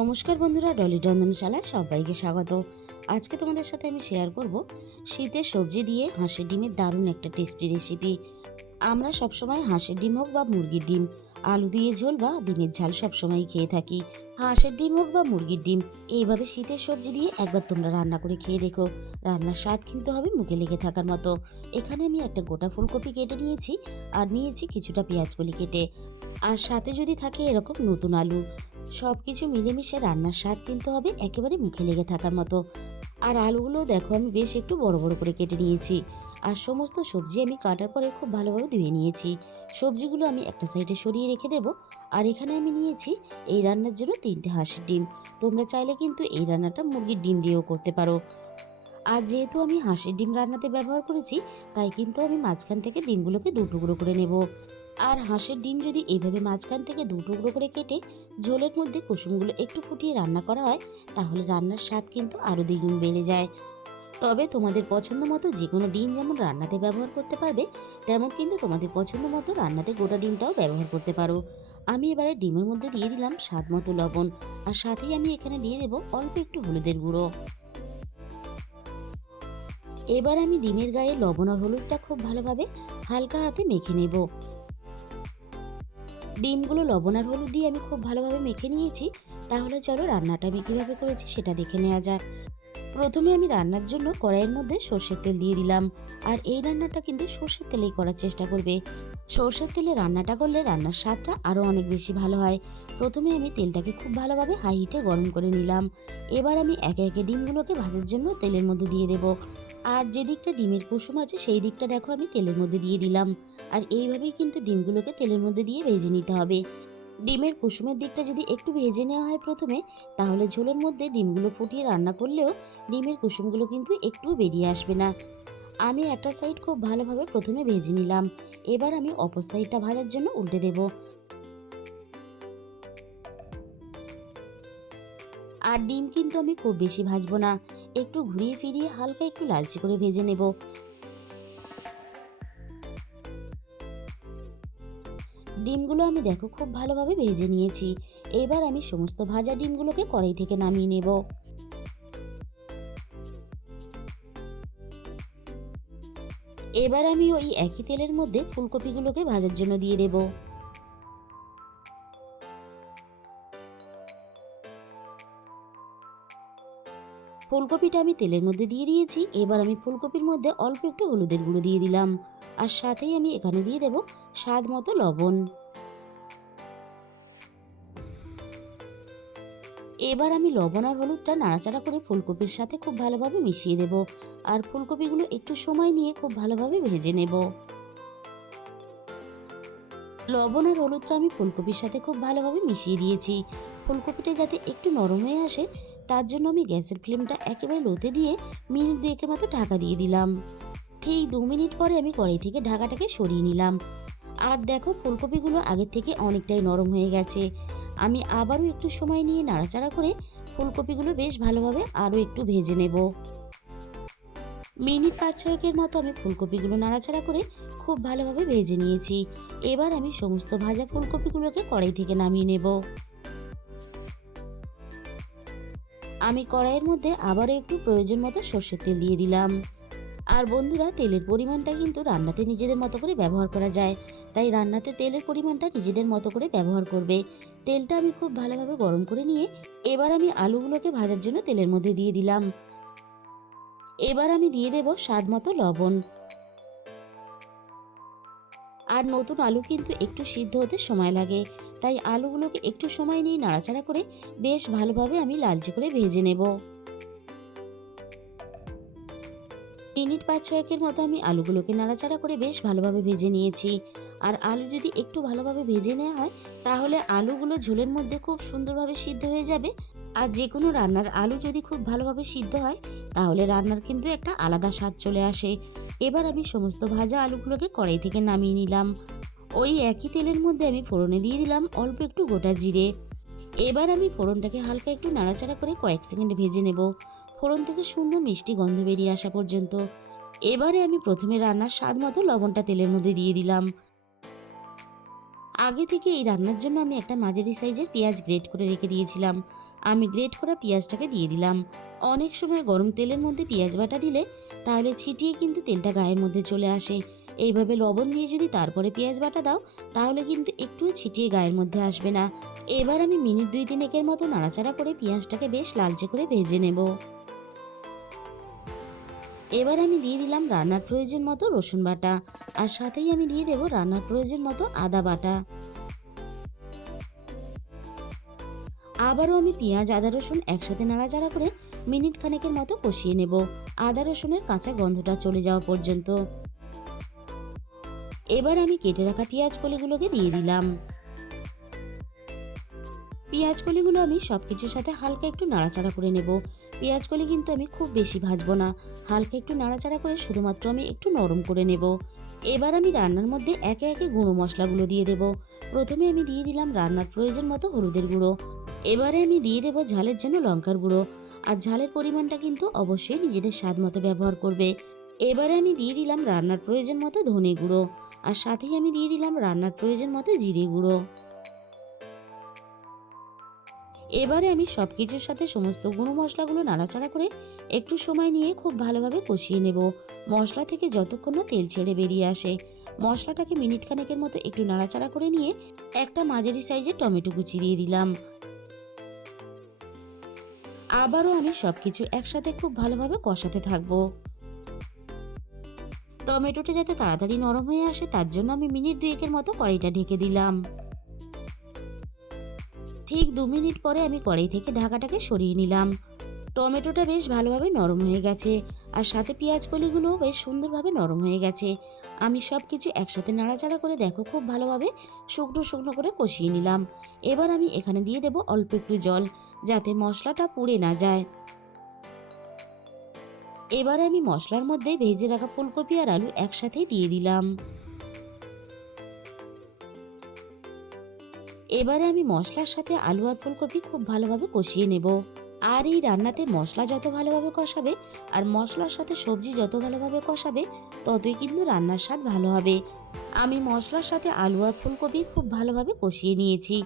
নমস্কার বন্ধুরা, ডলি রন্ধনশালায় সবাইকে স্বাগত। আজকে তোমাদের সাথে আমি শেয়ার করব শীতের সবজি দিয়ে হাঁসের ডিমের দারুণ একটা টেস্টি রেসিপি। আমরা সবসময় হাঁসের ডিম হোক বা মুরগির ডিম, আলু দিয়ে ঝোল বা ডিমের ঝাল সবসময় খেয়ে থাকি। হাঁসের ডিম হোক বা মুরগির ডিম, এইভাবে শীতের সবজি দিয়ে একবার তোমরা রান্না করে খেয়ে দেখো। রান্নার স্বাদ কিন্তু হবে মুখে লেগে থাকার মতো। এখানে আমি একটা গোটা ফুলকপি কেটে নিয়েছি, আর নিয়েছি কিছুটা পেঁয়াজকলি কেটে, আর সাথে যদি থাকে এরকম নতুন আলু। সব কিছু মিলেমিশে রান্নার স্বাদ কিন্তু হবে একেবারে মুখে লেগে থাকার মতো। আর আলুগুলো দেখো আমি বেশ একটু বড় বড় করে কেটে নিয়েছি। আর সমস্ত সবজি আমি কাটার পরে খুব ভালোভাবে ধুয়ে নিয়েছি। সবজিগুলো আমি একটা সাইডে সরিয়ে রেখে দেব। আর এখানে আমি নিয়েছি এই রান্নার জন্য 3টে হাঁসের ডিম। তোমরা চাইলে কিন্তু এই রান্নাটা মুরগির ডিম দিয়েও করতে পারো। আর যেহেতু আমি হাঁসের ডিম রান্নাতে ব্যবহার করেছি, তাই কিন্তু আমি মাঝখান থেকে ডিমগুলোকে 2 টুকরো করে নেব। আর হাঁসের ডিম যদি এইভাবে মাঝখান থেকে 2 টুকরো করে কেটে ঝোলের মধ্যে কুসুমগুলো একটু ফুটিয়ে রান্না করা হয়, তাহলে রান্নার স্বাদ কিন্তু আরও দ্বিগুণ বেড়ে যায়। তবে তোমাদের পছন্দ মতো যে কোনো ডিম যেমন রান্নাতে ব্যবহার করতে পারবে, তেমন কিন্তু তোমাদের পছন্দ মতো রান্নাতে গোটা ডিমটাও ব্যবহার করতে পারো। আমি এবারে ডিমের মধ্যে দিয়ে দিলাম স্বাদ মতো লবণ, আর সাথেই আমি এখানে দিয়ে দেবো অল্প একটু হলুদের গুঁড়ো। এবার আমি ডিমের গায়ে লবণ আর হলুদটা খুব ভালোভাবে হালকা হাতে মেখে নেব। ডিমগুলো লবণ আর হলুদ দিয়ে আমি খুব ভালোভাবে মেখে নিয়েছি। তাহলে চলো রান্নাটা আমি কীভাবে করেছি সেটা দেখে নেওয়া যাক। প্রথমে আমি রান্নার জন্য কড়াইয়ের মধ্যে সর্ষের তেল দিয়ে দিলাম। আর এই রান্নাটা কিন্তু সর্ষের তেলেই করার চেষ্টা করবে। সর্ষের তেলে রান্নাটা করলে রান্নার স্বাদটা আরও অনেক বেশি ভালো হয়। প্রথমে আমি তেলটাকে খুব ভালোভাবে হাই হিটে গরম করে নিলাম। এবার আমি একে একে ডিমগুলোকে ভাজার জন্য তেলের মধ্যে দিয়ে দেব। আর যে দিকটা ডিমের কুসুম আছে সেই দিকটা দেখো আমি তেলের মধ্যে দিয়ে দিলাম। আর এইভাবেই কিন্তু ডিমগুলোকে তেলের মধ্যে দিয়ে ভেজে নিতে হবে। ডিমের কুসুমের দিকটা যদি একটু ভেজে নেওয়া হয় প্রথমে, তাহলে ঝোলের মধ্যে ডিমগুলো ফুটিয়ে রান্না করলেও ডিমের কুসুমগুলো কিন্তু একটুও বেরিয়ে আসবে না। আমি একটা সাইড খুব ভালোভাবে প্রথমে ভেজে নিলাম। এবার আমি অপর সাইডটা ভাজার জন্য উল্টে দেব। আর ডিম কিন্তু আমি খুব বেশি ভাজবো না, একটু ঘুরিয়ে ফিরিয়ে হালকা একটু লালচে করে ভেজে নেব। ডিমগুলো আমি দেখো খুব ভালোভাবে ভেজে নিয়েছি। এবার আমি সমস্ত ভাজা ডিমগুলোকে কড়াই থেকে নামিয়ে নেব। এবার আমি ওই একই তেলের মধ্যে ফুলকপিগুলোকে ভাজার জন্য দিয়ে দেব। ফুলকপিটা আমি তেলের মধ্যে দিয়ে দিয়েছি। এবার আমি ফুলকপির মধ্যে অল্প একটু হলুদের গুঁড়ো দিয়ে দিলাম। আর সাথেই আমি এখানে দিয়ে দেব স্বাদ মতো লবণ। এবার আমি লবণ আর হলুদটা নাড়াচাড়া করে ফুলকপির সাথে খুব ভালোভাবে মিশিয়ে দেব। আর ফুলকপিগুলো একটু সময় নিয়ে খুব ভালোভাবে ভেজে নেব। লবণ আর হলুদটা আমি ফুলকপির সাথে খুব ভালোভাবে মিশিয়ে দিয়েছি। ফুলকপিটা যাতে একটু নরম হয়ে আসে, তার জন্য আমি গ্যাসের ফ্লেমটা একেবারে লোতে দিয়ে মিনিট দুয়েকের মতো ঢাকা দিয়ে দিলাম। ঠিক 2 মিনিট পরে আমি কড়াই থেকে ঢাকাটাকে সরিয়ে নিলাম। আর দেখো ফুলকপিগুলো আগের থেকে অনেকটাই নরম হয়ে গেছে। আমি আবারও একটু সময় নিয়ে নাড়াচাড়া করে ফুলকপিগুলো বেশ ভালোভাবে আরও একটু ভেজে নেব। মিনিট 5-6 মতো আমি ফুলকপিগুলো নাড়াচাড়া করে খুব ভালোভাবে ভেজে নিয়েছি। এবার আমি সমস্ত ভাজা ফুলকপিগুলোকে কড়াই থেকে নামিয়ে নেব। আমি কড়াইয়ের মধ্যে আবারও একটু প্রয়োজন মতো সর্ষের তেল দিয়ে দিলাম। আর বন্ধুরা, তেলের পরিমাণটা কিন্তু রান্নাতে নিজেদের মতো করে ব্যবহার করা যায়। তাই রান্নাতে তেলের পরিমাণটা নিজেদের মতো করে ব্যবহার করবে। তেলটা আমি খুব ভালোভাবে গরম করে নিয়ে এবার আমি আলুগুলোকে ভাজার জন্য তেলের মধ্যে দিয়ে দিলাম। এবার আমি দিয়ে দেব স্বাদ মতো লবণ। আর নতুন আলু কিন্তু একটু সিদ্ধ হতে সময় লাগে, তাই আলুগুলোকে একটু সময় নিয়ে নাড়াচাড়া করে বেশ ভালোভাবে আমি লালচে করে ভেজে নেব। মিনিট 5-6 মতো আমি আলুগুলোকে নাড়াচাড়া করে বেশ ভালোভাবে ভেজে নিয়েছি। আর আলু যদি একটু ভালোভাবে ভেজে নেওয়া হয়, তাহলে আলুগুলো ঝোলের মধ্যে খুব সুন্দরভাবে সিদ্ধ হয়ে যাবে। আর যে কোনো রান্নার আলু যদি খুব ভালোভাবে সিদ্ধ হয়, তাহলে রান্নার কিন্তু একটা আলাদা স্বাদ চলে আসে। এবার আমি সমস্ত ভাজা আলুগুলোকে কড়াই থেকে নামিয়ে নিলাম। ওই একই তেলের মধ্যে আমি ফোড়নে দিয়ে দিলাম অল্প একটু গোটা জিরে। এবার আমি ফোড়নটাকে হালকা একটু নাড়াচাড়া করে কয়েক সেকেন্ড ভেজে নেব, ফোড়ন থেকে সুন্দর মিষ্টি গন্ধ বেরিয়ে আসা পর্যন্ত। এবারে আমি প্রথমে রান্নার স্বাদ মতো লবণটা তেলের মধ্যে দিয়ে দিলাম। আগে থেকে এই রান্নার জন্য আমি একটা মাঝারি সাইজের পেঁয়াজ গ্রেট করে রেখে দিয়েছিলাম। আমি গ্রেট করা পেঁয়াজটাকে দিয়ে দিলাম। অনেক সময় গরম তেলের মধ্যে পেঁয়াজ বাটা দিলে তাহলে ছিটিয়ে কিন্তু তেলটা গায়ের মধ্যে চলে আসে। এইভাবে লবণ দিয়ে যদি তারপরে পেঁয়াজ বাটা দাও তাহলে কিন্তু একটুও ছিটিয়ে গায়ের মধ্যে আসবে না। এবার আমি মিনিট 2-3 মতো নাড়াচাড়া করে পেঁয়াজটাকে বেশ লালচে করে ভেজে নেব। এবার আমি দিয়ে দিলাম রান্নার প্রয়োজন মতো রসুন বাটা, আর সাথেই আমি দিয়ে দেব রান্নার প্রয়োজন মতো আদা বাটা। আবারও আমি পেঁয়াজ আদা রসুন একসাথে নাড়াচাড়া করে মিনিট খানেকের মতো কষিয়ে নেব, আদা রসুনের কাঁচা গন্ধটা চলে যাওয়া পর্যন্ত। এবার আমি কেটে রাখা পেঁয়াজ কলিগুলোকে দিয়ে দিলাম। পেঁয়াজ কলিগুলো আমি সবকিছুর সাথে হালকা একটু নাড়াচাড়া করে নেব। পেঁয়াজ কলি কিন্তু আমি খুব বেশি ভাজবো না, হালকা একটু নাড়াচাড়া করে শুধুমাত্র আমি একটু নরম করে নেব। এবার আমি রান্নার মধ্যে একে একে গুঁড়ো মশলাগুলো দিয়ে দেব। প্রথমে আমি দিয়ে দিলাম রান্নার প্রয়োজন মতো হলুদের গুঁড়ো। এবারে আমি দিয়ে দেব ঝালের জন্য লঙ্কার গুঁড়ো, আর ঝালের পরিমাণটা কিন্তু অবশ্যই নিজেদের স্বাদ মতো ব্যবহার করবে। এবারে আমি দিয়ে দিলাম রান্নার প্রয়োজন মতো ধনে গুঁড়ো, আর সাথেই আমি দিয়ে দিলাম রান্নার প্রয়োজন মতো জিরে গুঁড়ো। এবারে আমি সবকিছুর সাথে সমস্ত গুঁড়ো মশলাগুলো নাড়াচাড়া করে একটু সময় নিয়ে খুব ভালোভাবে কষিয়ে নেব, মশলা থেকে যতক্ষণ না তেল ছেড়ে বেরিয়ে আসে। মশলাটাকে মিনিট খানেকের মতো একটু নাড়াচাড়া করে নিয়ে একটা মাঝারি সাইজের টমেটো কুচি দিয়ে দিলাম। আবারও আমি সবকিছু একসাথে খুব ভালোভাবে কষাতে থাকবো। টমেটোটা যাতে তাড়াতাড়ি নরম হয়ে আসে তার জন্য আমি মিনিট 2 মতো কড়াইটা ঢেকে দিলাম। ঠিক 2 মিনিট পরে আমি কড়াই থেকে ঢাকাটাকে সরিয়ে নিলাম। টমেটোটা বেশ ভালোভাবে নরম হয়ে গেছে, আর সাথে পেঁয়াজ কলিগুলো বেশ সুন্দরভাবে নরম হয়ে গেছে। আমি সব কিছু একসাথে নাড়াচাড়া করে দেখো খুব ভালোভাবে শুকনো শুকনো করে কষিয়ে নিলাম। এবার আমি এখানে দিয়ে দেব অল্প একটু জল, যাতে মশলাটা পুড়ে না যায়। এবারে আমি মশলার মধ্যে ভেজে রাখা ফুলকপি আর আলু একসাথেই দিয়ে দিলাম। এবারে আমি মশলার সাথে আলু আর ফুলকপি খুব ভালোভাবে কষিয়ে নেব। আর এই রান্নাতে মশলা যত ভালোভাবে কষাবে আর মশলার সাথে সবজি যত ভালোভাবে কষাবে ততই কিন্তু রান্নার স্বাদ ভালো হবে। আমি মশলার সাথে আলু আর ফুলকপি খুব ভালোভাবে কষিয়ে নিয়েছি।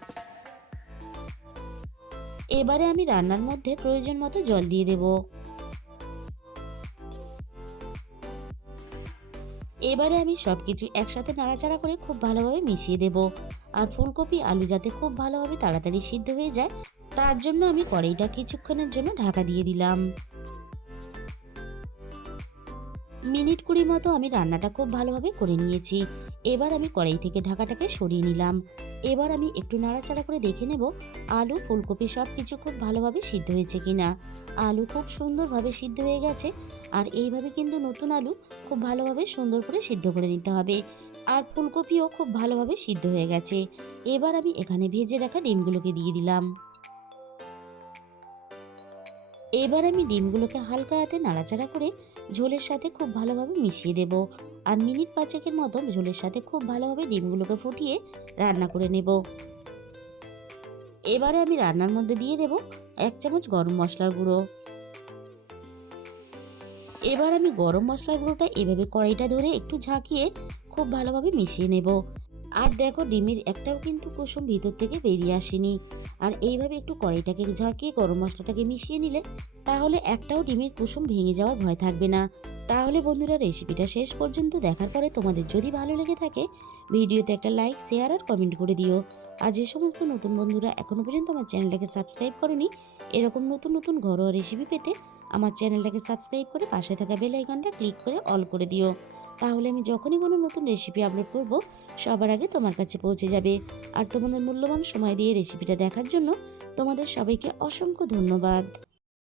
এবারে আমি রান্নার মধ্যে প্রয়োজন মতো জল দিয়ে দেব। এবারে আমি সবকিছু একসাথে নাড়াচাড়া করে খুব ভালোভাবে মিশিয়ে দেব। আর ফুলকপি আলু যাতে খুব ভালোভাবে তাড়াতাড়ি সিদ্ধ হয়ে যায় তার জন্য আমি কড়াইটা কিছুক্ষণের জন্য ঢাকা দিয়ে দিলাম। মিনিট 20 মতো আমি রান্নাটা খুব ভালোভাবে করে নিয়েছি। এবার আমি কড়াই থেকে ঢাকাটাকে সরিয়ে নিলাম। এবার আমি একটু নাড়াচাড়া করে দেখে নেব আলু ফুলকপি সব কিছু খুব ভালোভাবে সিদ্ধ হয়েছে কিনা। আলু খুব সুন্দরভাবে সিদ্ধ হয়ে গেছে, আর এইভাবে কিন্তু নতুন আলু খুব ভালোভাবে সুন্দর করে সিদ্ধ করে নিতে হবে। আর ফুলকপিও খুব ভালোভাবে সিদ্ধ হয়ে গেছে। এবার আমি এখানে ভেজে রাখা ডিমগুলোকে দিয়ে দিলাম। এবার আমি ডিমগুলোকে হালকা হাতে নাড়াচাড়া করে ঝোলের সাথে খুব ভালোভাবে মিশিয়ে দেব। আর মিনিট 5 মতো ঝোলের সাথে খুব ভালোভাবে ডিমগুলোকে ফুটিয়ে রান্না করে নেব। এবারে আমি রান্নার মধ্যে দিয়ে দেব 1 চামচ গরম মশলার গুঁড়ো। এবার আমি গরম মশলার গুঁড়োটা এভাবে কড়াইটা ধরে একটু ঝাঁকিয়ে খুব ভালোভাবে মিশিয়ে নেব। আর দেখো ডিমের একটাও কিন্তু কুসুম ভিতর থেকে বেরিয়ে আসেনি। আর এইভাবে একটু কড়াইটাকে ঝাঁকিয়ে গরম মশলাটাকে মিশিয়ে নিলে তাহলে একটাও ডিমের কুসুম ভেঙে যাওয়ার ভয় থাকবে না। তাহলে বন্ধুরা রেসিপিটা শেষ পর্যন্ত দেখার পরে তোমাদের যদি ভালো লেগে থাকে ভিডিওতে একটা লাইক শেয়ার আর কমেন্ট করে দিও। আর যে সমস্ত নতুন বন্ধুরা এখনো পর্যন্ত আমার চ্যানেলটাকে সাবস্ক্রাইব করনি, এরকম নতুন নতুন ঘরোয়া রেসিপি পেতে আমার চ্যানেলটাকে সাবস্ক্রাইব করে পাশে থাকা বেল আইকনটা ক্লিক করে অল করে দিও। তাহলে আমি যখনই কোনো নতুন রেসিপি আপলোড করব সবার আগে তোমার কাছে পৌঁছে যাবে। আর তোমাদের মূল্যবান সময় দিয়ে রেসিপিটা দেখার জন্য তোমাদের সবাইকে অসংখ্য ধন্যবাদ।